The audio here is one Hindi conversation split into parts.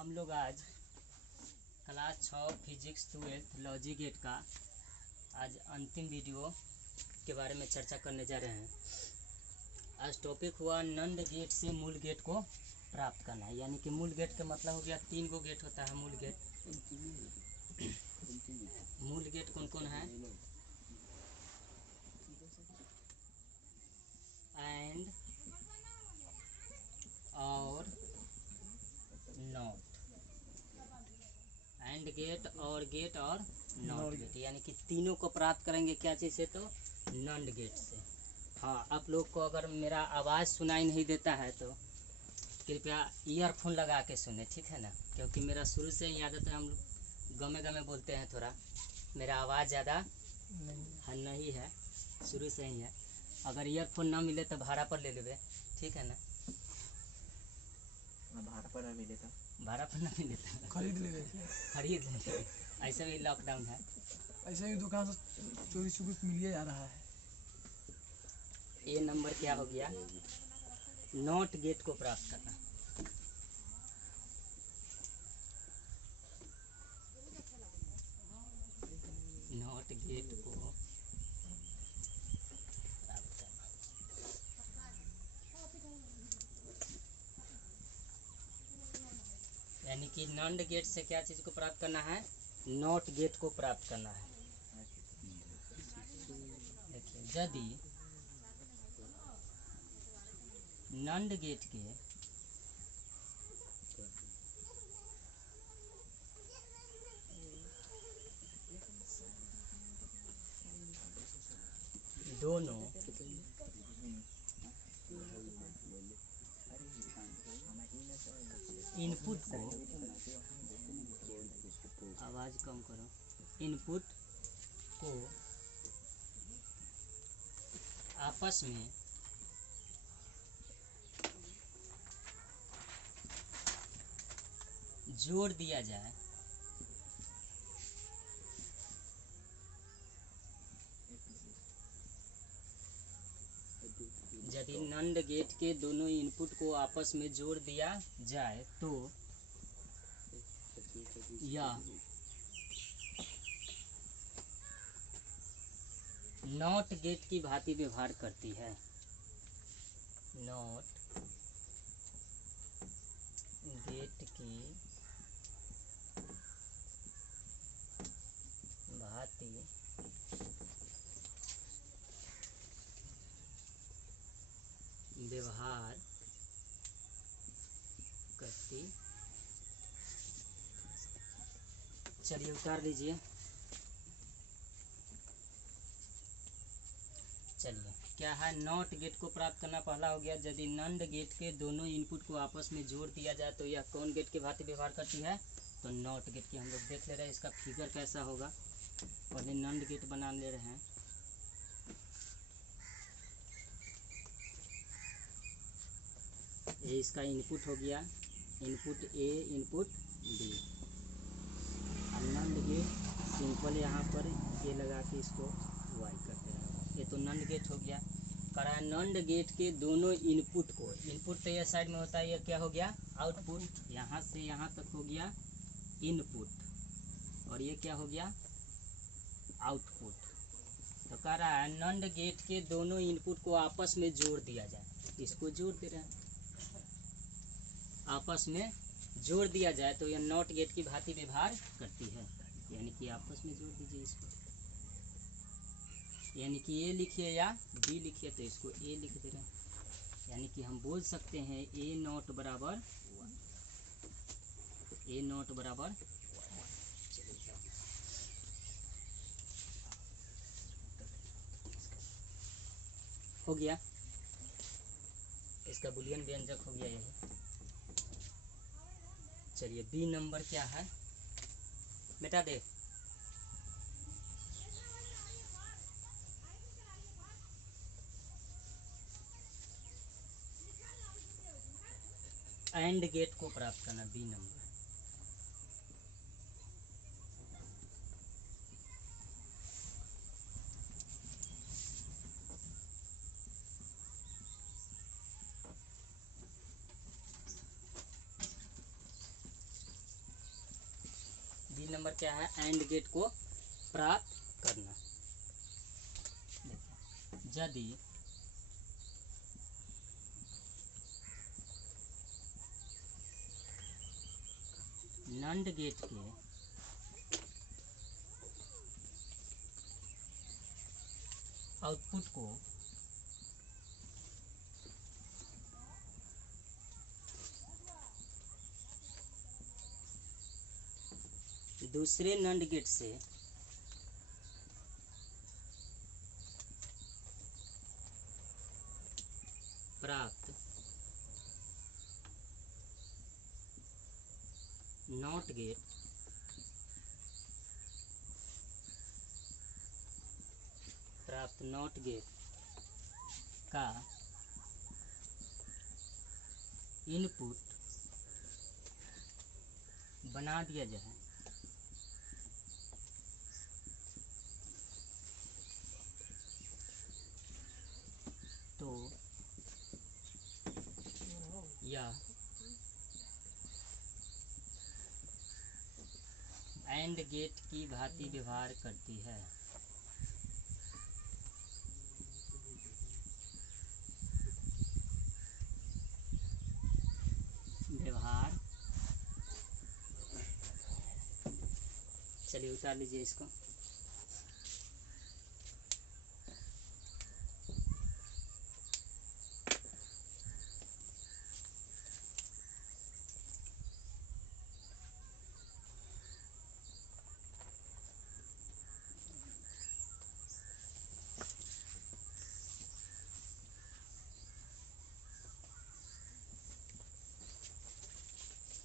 हम लोग आज क्लास 6 फिजिक्स 12 लॉजिक गेट का आज अंतिम वीडियो के बारे में चर्चा करने जा रहे हैं। आज टॉपिक हुआ नंद गेट से मूल गेट को प्राप्त करना, यानी कि मूल गेट का मतलब हो गया 3 गो गेट होता है। मूल गेट कौन कौन है? एंड और नॉट, एंड गेट और गेट और नॉट गेट, यानी कि तीनों को प्राप्त करेंगे क्या चीज़ से? तो नंद गेट से। हाँ, आप लोग को अगर मेरा आवाज़ सुनाई नहीं देता है तो कृपया ईयरफोन लगा के सुने, ठीक है ना? क्योंकि मेरा शुरू से ही आदत है, हम लोग गमे गमे बोलते हैं, थोड़ा मेरा आवाज़ ज़्यादा नहीं है, शुरू से ही है। अगर ईयरफोन ना मिले तो भाड़ा पर ले लेवे, ठीक है ना? भाड़ा पर ना मिले तो खरीद ले, ऐसे भी लॉकडाउन है, ऐसे ही दुकान से चोरी छुपी मिलिए जा रहा है। ये नंबर क्या हो गया? नॉट गेट को प्राप्त करना। नॉट गेट को प्राप्त करना, यानी कि नंद गेट से क्या चीज़ को प्राप्त करना है? नॉट गेट को प्राप्त करना है। देखिए, यदि नंद गेट के दोनों इनपुट को, आवाज़ कम करो, इनपुट को आपस में जोड़ दिया जाए यदि नंद गेट के दोनों इनपुट को आपस में जोड़ दिया जाए तो यह नॉट गेट की भांति व्यवहार करती है। नॉट गेट की भांति व्यवहार करती। चलिए उतार लीजिए। चलिए, क्या है? नॉट गेट को प्राप्त करना पहला हो गया, यदि नंद गेट के दोनों इनपुट को आपस में जोड़ दिया जाए तो यह कौन गेट की भांति व्यवहार करती है? तो नॉट गेट की। हम लोग देख ले रहे हैं इसका फिगर कैसा होगा। पहले नंद गेट बना ले रहे हैं। ये इसका इनपुट हो गया, इनपुट ए, इनपुट बी। अब नंद गेट सिंपल यहाँ पर ये लगा के इसको वाई करते हैं। ये तो नंद गेट हो गया। करा नंद गेट के दोनों इनपुट को, इनपुट तो ये साइड में होता है, ये क्या हो गया? आउटपुट। यहाँ से यहाँ तक हो गया इनपुट, और ये क्या हो गया? आउटपुट। तो कह रहा है नंद गेट के दोनों इनपुट को आपस में जोड़ दिया जाए। इसको जोड़ दे रहे हैं, आपस में जोड़ दिया जाए तो यह नॉट गेट की भांति व्यवहार करती है। यानी कि आपस में जोड़ दीजिए इसको, यानी कि ए लिखिए या बी लिखिए, तो इसको ए लिख दे रहे हैं। यानी कि हम बोल सकते हैं ए नॉट बराबर ए नॉट बराबर हो गया। इसका बुलियन व्यंजक हो गया यही। चलिए, बी नंबर क्या है बेटा? देख, एंड गेट को प्राप्त करना, बी नंबर। चीज नंबर क्या है, एंड गेट को प्राप्त करना। देखिए, यदि नंड गेट के आउटपुट को दूसरे नंड गेट से प्राप्त नॉट गेट का इनपुट बना दिया जाए तो यह एंड गेट की भांति व्यवहार करती है। व्यवहार, चलिए उतार लीजिए इसको।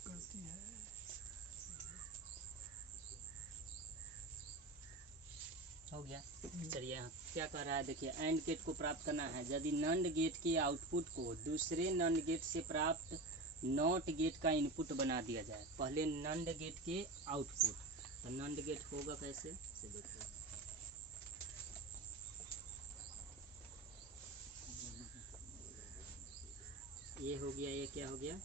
करती है। हो गया। चलिए यहाँ क्या कर रहा है, देखिए एंड गेट को प्राप्त करना है यदि नंड गेट के आउटपुट को दूसरे नंड गेट से प्राप्त नॉट गेट का इनपुट बना दिया जाए। पहले नंड गेट के आउटपुट, तो नंड गेट होगा कैसे से देखिए, ये हो गया, ये क्या हो गया,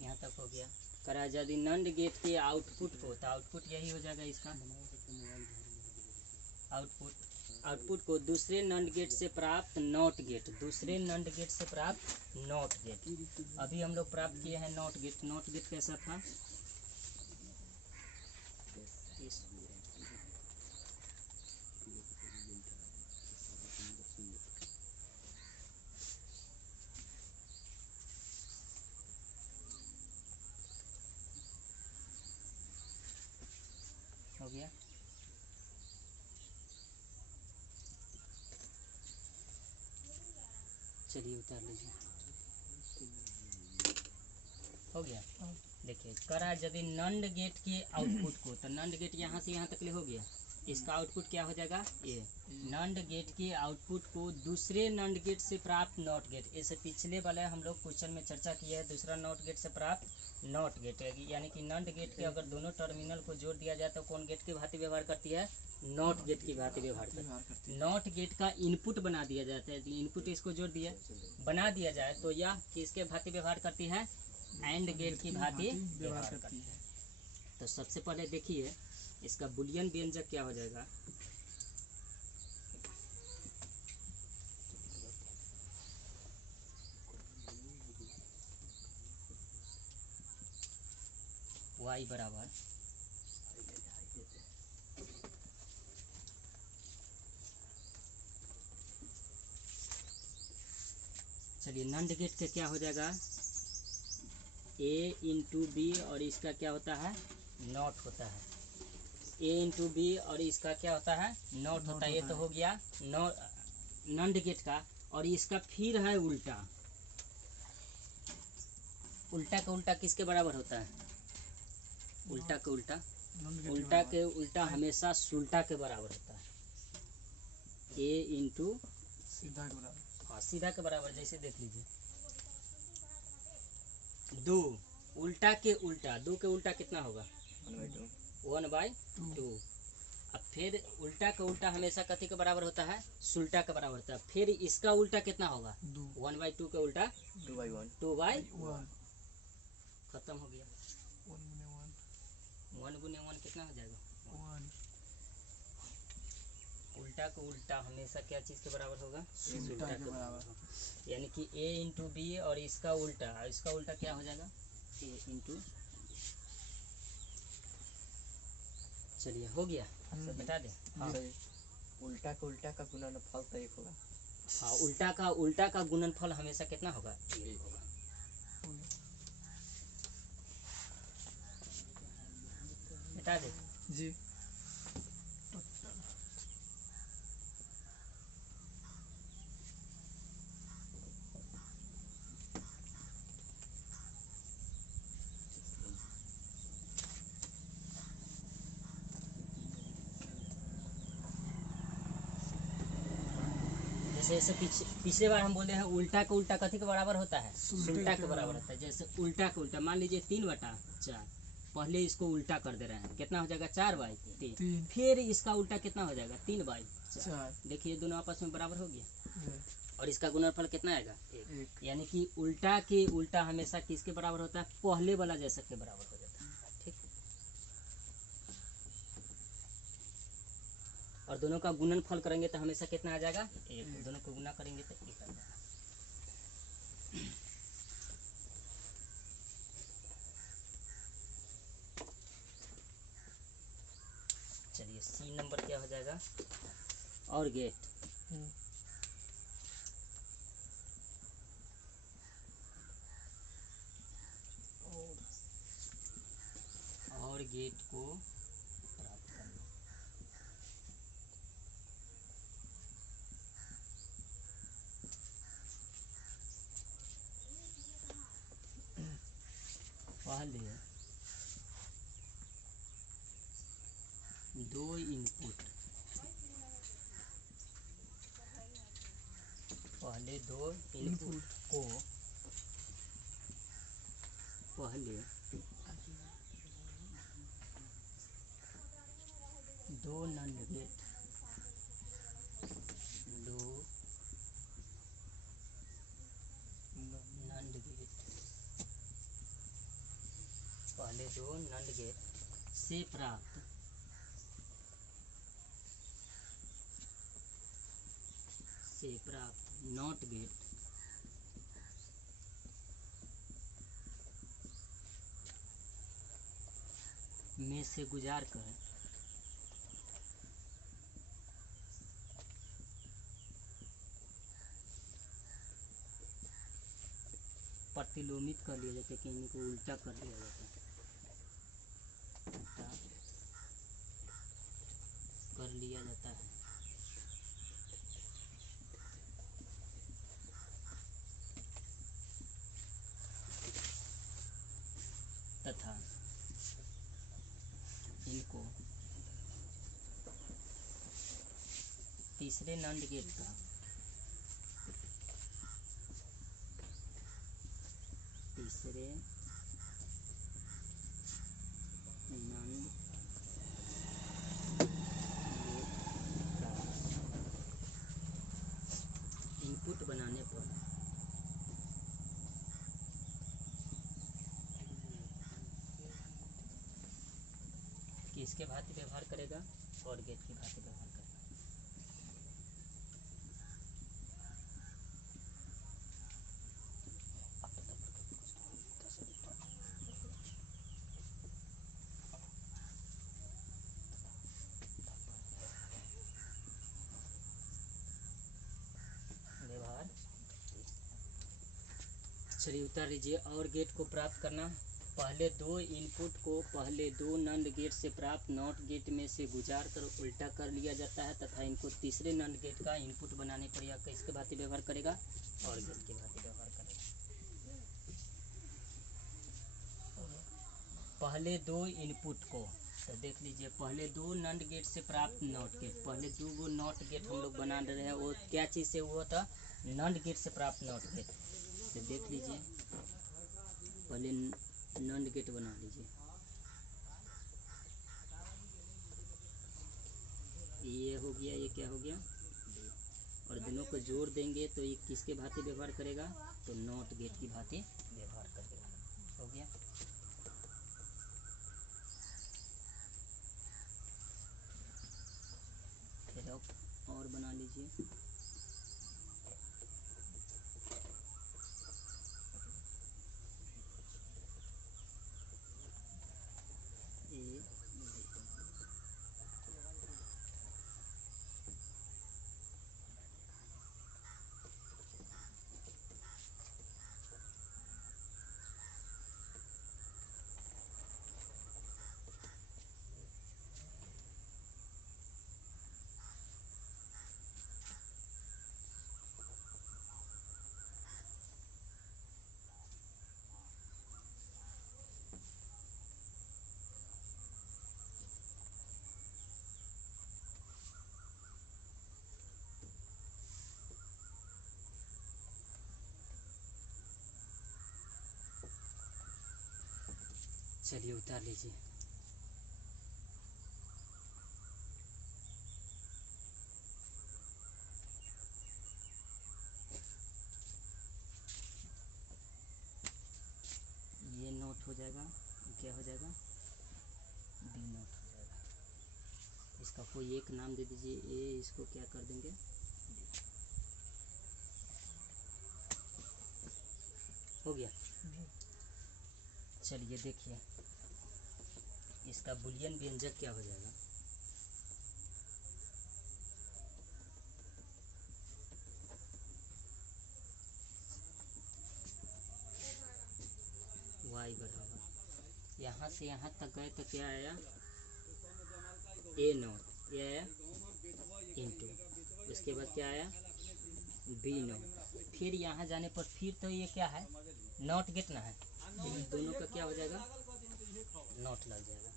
यहाँ तक हो गया। करा यदि नंड गेट के आउटपुट को, तो आउटपुट यही हो जाएगा इसका आउटपुट को दूसरे नंड गेट से प्राप्त नॉट गेट, दूसरे नंड गेट से प्राप्त नॉट गेट। अभी हम लोग प्राप्त किए हैं नॉट गेट। नॉट गेट कैसा था, हो गया। चलिए उतार लीजिए, हो गया। देखिए करा यदि नंड गेट के आउटपुट को, तो नंड गेट यहाँ से यहाँ तक ले हो गया, इसका आउटपुट क्या हो जाएगा, ये नंड गेट के आउटपुट को दूसरे नंड गेट से प्राप्त नॉट गेट। इससे पिछले वाले हम लोग क्वेश्चन में चर्चा किया है, दूसरा नॉट गेट से प्राप्त नॉट गेट, यानी कि नंड गेट के अगर दोनों टर्मिनल को जोड़ दिया जाए तो कौन गेट की भांति व्यवहार करती है, नॉट गेट की भांति व्यवहार करती है। नॉट गेट का इनपुट बना दिया जाता है, इनपुट इसको जोड़ दिया बना दिया जाए तो यह किसके भांति व्यवहार करती है, एंड गेट की भांति व्यवहार करती है। तो सबसे पहले देखिए इसका बुलियन व्यंजक क्या हो जाएगा, y बराबर चलिए नंड गेट का क्या हो जाएगा, a इंटू बी और इसका क्या होता है, नॉट होता है। a इंटू बी और इसका क्या होता है, नॉट होता है। ये तो हो गया नंड गेट का। और इसका फिर है उल्टा, उल्टा का उल्टा किसके बराबर होता है, उल्टा का उल्टा, उल्टा के उल्टा हमेशा सुल्टा के बराबर होता है। a इंटू सीधा के बराबर, हाँ सीधा के बराबर। जैसे देख लीजिए दो, उल्टा के उल्टा, दो के उल्टा कितना होगा, 1/2। अब फिर उल्टा का उल्टा हमेशा कथी के बराबर होता है, सुल्टा के बराबर होता है। फिर इसका उल्टा कितना होगा, 1/2 के उल्टा 2/1, खत्म हो गया। 1 गुने 1 कितना हो जाएगा? 1 उल्टा को उल्टा हमेशा क्या चीज़ के बराबर होगा? इस उल्टा के बराबर। होगा। यानी कि a इंटू बी और इसका उल्टा क्या हो जाएगा? a into. चलिए हो गया, सब बता दें। हाँ उल्टा का उल्टा का गुणनफल तो 1 होगा। हाँ, उल्टा का गुणनफल हमेशा कितना होगा? 1 होगा। बता दे। जी जैसे पिछले बार हम बोले हैं उल्टा का उल्टा कथी के बराबर होता है? उल्टा के बराबर होता है। जैसे उल्टा का उल्टा मान लीजिए 3/4, पहले इसको उल्टा कर दे रहे हैं, कितना हो जाएगा? 4/3। फिर इसका उल्टा कितना हो जाएगा? 3/4। देखिए दोनों आपस में बराबर हो गया और इसका गुणनफल कितना आएगा? 1। यानी कि उल्टा के उल्टा हमेशा किसके बराबर होता है? पहले वाला जैसा के बराबर हो जाता है। ठीक, और दोनों का गुणनफल करेंगे तो हमेशा कितना आ जाएगा? 1। दोनों को गुना करेंगे तो 1 आ जाएगा। चलिए सी नंबर क्या हो जाएगा? और गेट। और गेट को प्राप्त करना। पहले 2 इनपुट को पहले 2 नंद गेट पहले 2 नंद गेट से प्राप्त नॉट गेट में से गुजार कर प्रतिलोमित कर लिया जाता है, कि इनको उल्टा कर लिया जाता है, उल्टा कर लिया जाता है। तथा इनको तीसरे नंद गेट का इनपुट बनाने पर किसके भांति व्यवहार करेगा? और गेट की भांति व्यवहार करेगा। व्यवहार। चलिए उतार लीजिए। और गेट को प्राप्त करना, पहले 2 इनपुट को पहले 2 नंद गेट से प्राप्त नॉट गेट में से गुजार कर उल्टा कर लिया जाता है, तथा इनको तीसरे नंद गेट का इनपुट बनाने पर यह किसके भांति व्यवहार करेगा? और गेट के भांति व्यवहार करेगा। पहले 2 इनपुट को, तो देख लीजिए, पहले 2 नंद गेट से प्राप्त नॉट गेट, पहले 2 नॉट गेट हम लोग बना रहे हैं, वो क्या चीज़ से हुआ था? नंद गेट से प्राप्त नॉट गेट। तो देख लीजिए, पहले नंद गेट बना लीजिए, ये हो गया, ये क्या हो गया? और दोनों को जोड़ देंगे तो ये किसके भांति व्यवहार करेगा? तो नॉट गेट की भांति व्यवहार करेगा। हो गया। ब्लॉक और बना लीजिए। ए चलिए उतार लीजिए। ये नोट हो जाएगा, क्या हो जाएगा, बी नोट हो जाएगा। इसका कोई एक नाम दे दीजिए, ए इसको क्या कर देंगे, हो गया। चलिए देखिए इसका बुलियन व्यंजक क्या हो जाएगा, y बराबर यहाँ से यहाँ तक गए तो क्या आया, ए नॉट, ये आया इंटू, उसके बाद क्या आया, बी नॉट। फिर यहाँ जाने पर फिर तो ये क्या है, नॉट गेट ना है, इन दोनों का क्या हो जाएगा, नॉट लग जाएगा।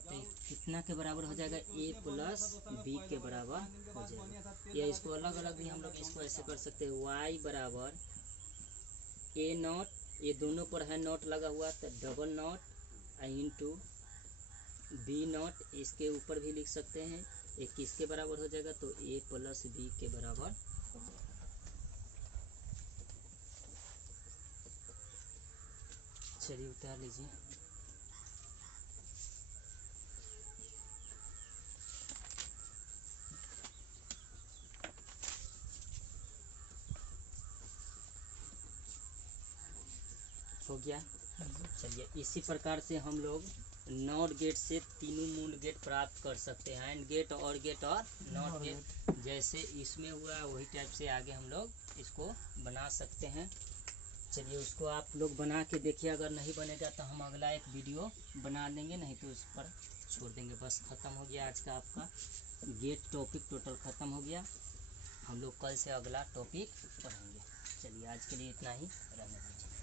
तो ये कितना के बराबर हो जाएगा, ए प्लस बी के बराबर हो जाएगा। या इसको अलग अलग भी हम लोग इसको ऐसे कर सकते हैं, y बराबर ए नॉट, ये दोनों पर है नॉट लगा हुआ तो double naught into B naught, इसके ऊपर भी लिख सकते हैं। ये किसके बराबर हो जाएगा, तो ए प्लस बी के बराबर। चलिए उतार लीजिए। हो गया। चलिए इसी प्रकार से हम लोग नॉट गेट से तीनों मूल गेट प्राप्त कर सकते हैं, एंड गेट और नॉट गेट। जैसे इसमें हुआ वही टाइप से आगे हम लोग इसको बना सकते हैं। चलिए उसको आप लोग बना के देखिए, अगर नहीं बनेगा तो हम अगला एक वीडियो बना देंगे, नहीं तो उस पर छोड़ देंगे। बस ख़त्म हो गया आज का आपका गेट टॉपिक, टोटल ख़त्म हो गया। हम लोग कल से अगला टॉपिक पढ़ेंगे। चलिए आज के लिए इतना ही, रहने दीजिए।